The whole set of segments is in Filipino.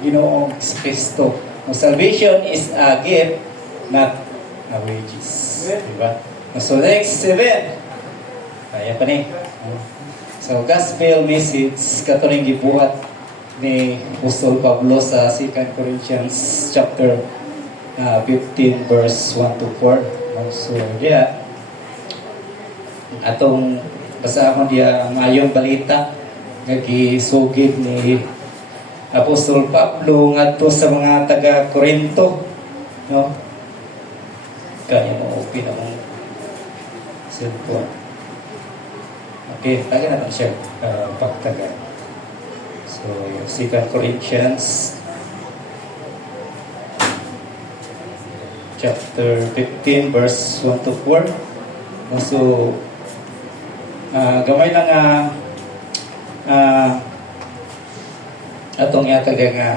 Ginoong Kristo. Salvation is a gift, not a wages. Diba? So next 7. Kaya pa ni. So gospel message katuring gibuhat ni Apostol Pablo sa 2 Corinthians chapter 15 verse 1 to 4. So atong basahon dia mayong balita nga gisugid ni Apostol Pablo ngadto sa mga taga Corinto, no? Kaya mo open ang cellphone. Okay, taga na siya pagtaga. So, 2 Corinthians chapter 15 verse 1 to 4. So, gamay lang atong yataga nga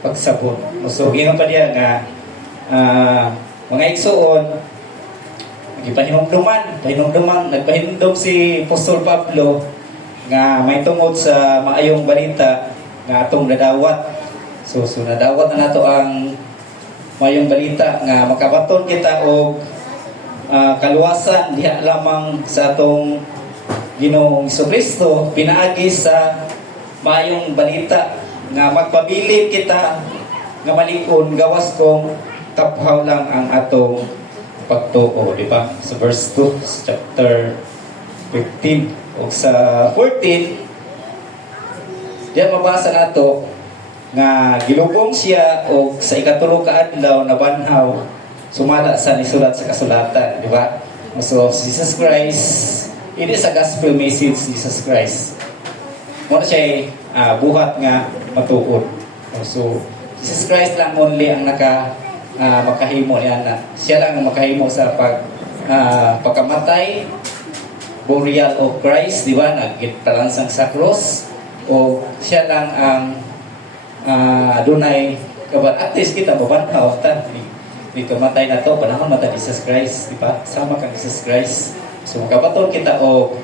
pagsabot. So, gingon pa diya nga mga igsoon nagpahinumdum si Apostol Pablo nga may tungod sa maayong balita nga atong nadawat. So nadawat na nato ang maayong balita nga makabaton kita og kaluwasan diha lamang sa atong Ginoong Kristo, pinaagi sa maayong balita nga magpabilin kita nga malikon gawas kong taphaw lang ang atong pagtuo, di ba? Sa verse 2, chapter 15 o sa 14 diyan mabasa nato nga gilubong siya o sa ikatulo ka adlaw na banhaw sumala sa nisulat sa kasulatan, di ba? So Jesus Christ, it is a gospel message, Jesus Christ. Muna siya buhat nga matuod. So, Jesus Christ lang only ang makahimo niya na. Siya lang ang makahimo sa pagkamatay, burial of Christ, di ba? Nagitalansang sa cross. O siya lang ang dunay kaban. At least kita mabanhaw. Dito matay na to, panahon matay Jesus Christ, di ba? Sama kang Jesus Christ. So makabaton kita o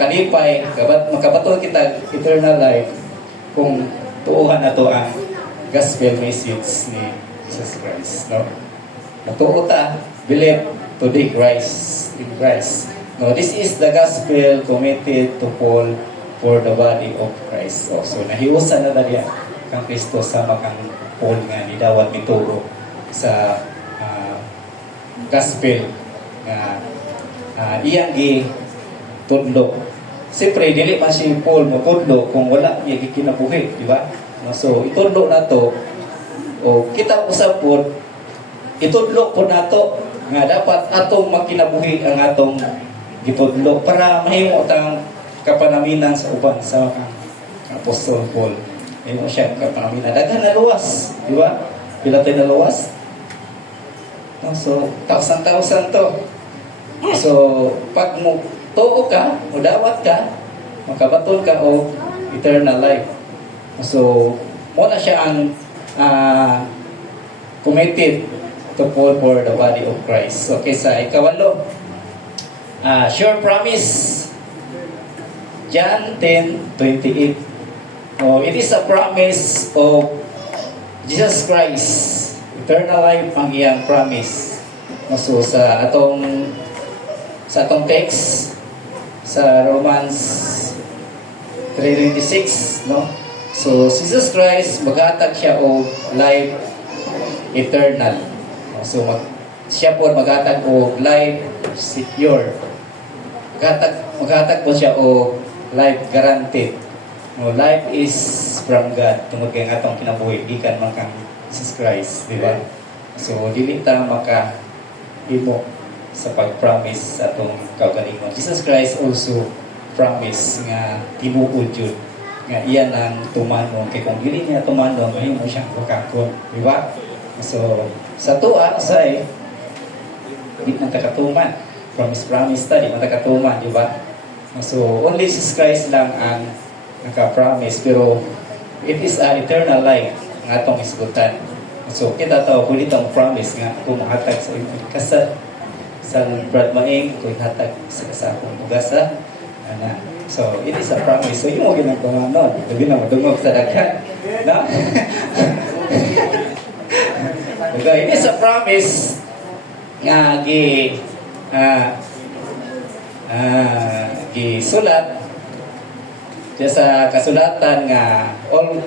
kalipay, makabaton kita eternal life kung tuuhan na to ang gospel message ni Jesus Christ, no? Matuo ta, believe today Christ in Christ. No, this is the gospel committed to Paul for the body of Christ. So nahiusan na dali kang Kristo sama kang Paul nga nidawat mituro sa gospel nga iyang tudlo. Siyempre, dili man si Paul mo tudlo kung wala niya gikinabuhi, di ba? So, itudlo na to, o kita usap po, itudlo po na to, nga dapat atong makinabuhi ang atong gitudlo para mahimo tang kapanaminan sa uban sa Apostol Paul. Mahimo siya kapanaminan. Daghan na luwas, di ba? Pila tayo na luwas? So, thousand to. So, pag mo tuo ka, mudawat ka, makabaton ka o eternal life. So, muna siya ang committed to fall for the body of Christ. Okay, sa ikawalo, sure promise. John 10:28. It is a promise of Jesus Christ. Eternal life ang iyang promise. So, sa atong text sa Romans 3:26, no? So Jesus Christ maghatag siya og life eternal. So siya po maghatag og life secure. Maghatag po siya og life guaranteed. No, life is from God. Tungod kay atong kinabuhi gikan man kang Jesus Christ, di ba? So dili ta imo sa pag-promise sa atong kaugalingon. Jesus Christ also promise nga tibuod yun nga iyan ang tumanong kay kung dili niya tumanong mahimo siyang bakakon, di ba? So sa tuwa say di man takatuman, promise ta di man takatuman, di ba? So only Jesus Christ lang ang naka-promise, pero it is a eternal life nga atong isgutan. So kita tawo pwede tong promise nga kung mahatag sa kasal sa Brad Maing, kung hatag sa kasakong ugasa, na So, it is a promise. So, yung mga ginagawa nun, sabi na madungog sa daghan. No? Diba? It is a promise nga gisulat diya sa kasulatan nga all